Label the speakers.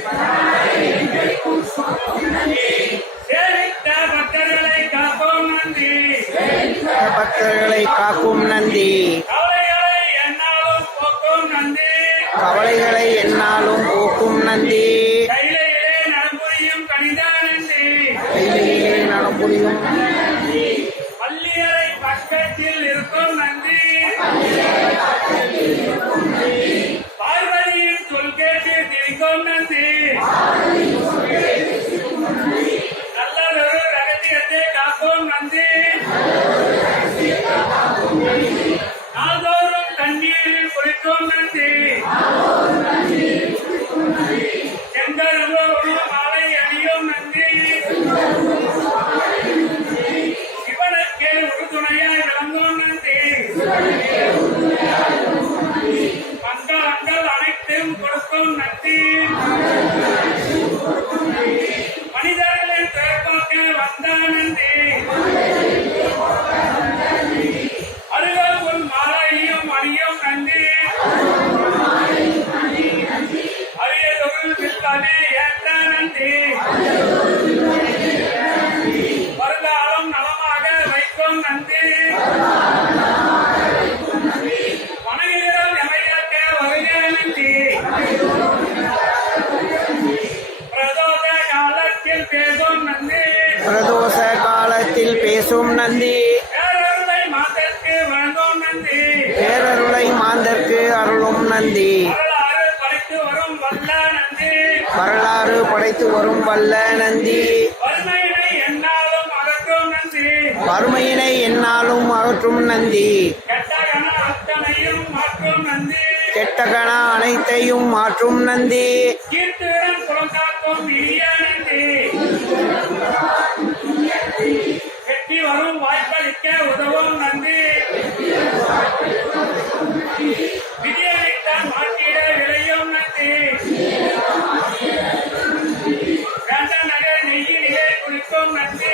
Speaker 1: பக்தர்களை காப்போம் நன்றி
Speaker 2: பக்தர்களை காக்கும் நந்தி.
Speaker 1: கவலைகளை என்னாலும் போக்கும்
Speaker 2: நந்தி.
Speaker 1: ఉన్నది జంగల్లో நன்றி. வருங்காலம் நலமாக வைக்கும் நன்றி. வணங்குகிறோம் எமையாக்க வருக நன்றி. பிரதோஷ காலத்தில் பேசும் நன்றி.
Speaker 2: பிரதோஷ காலத்தில் பேசும் நந்தி
Speaker 1: பேரருளை மாதற்கு வழங்கும் நன்றி.
Speaker 2: பேரருளை மாந்தர்க்கு அருளும் நந்தி
Speaker 1: வரலாறு படைத்து வரும் வல்ல
Speaker 2: நந்தி.
Speaker 1: வறுமையினை என்னாலும் அகற்றும்
Speaker 2: நந்தி.
Speaker 1: நன்றி
Speaker 2: கெட்டகண அனைத்தையும் மாற்றும் நந்தி.
Speaker 1: Το μαθαίνω!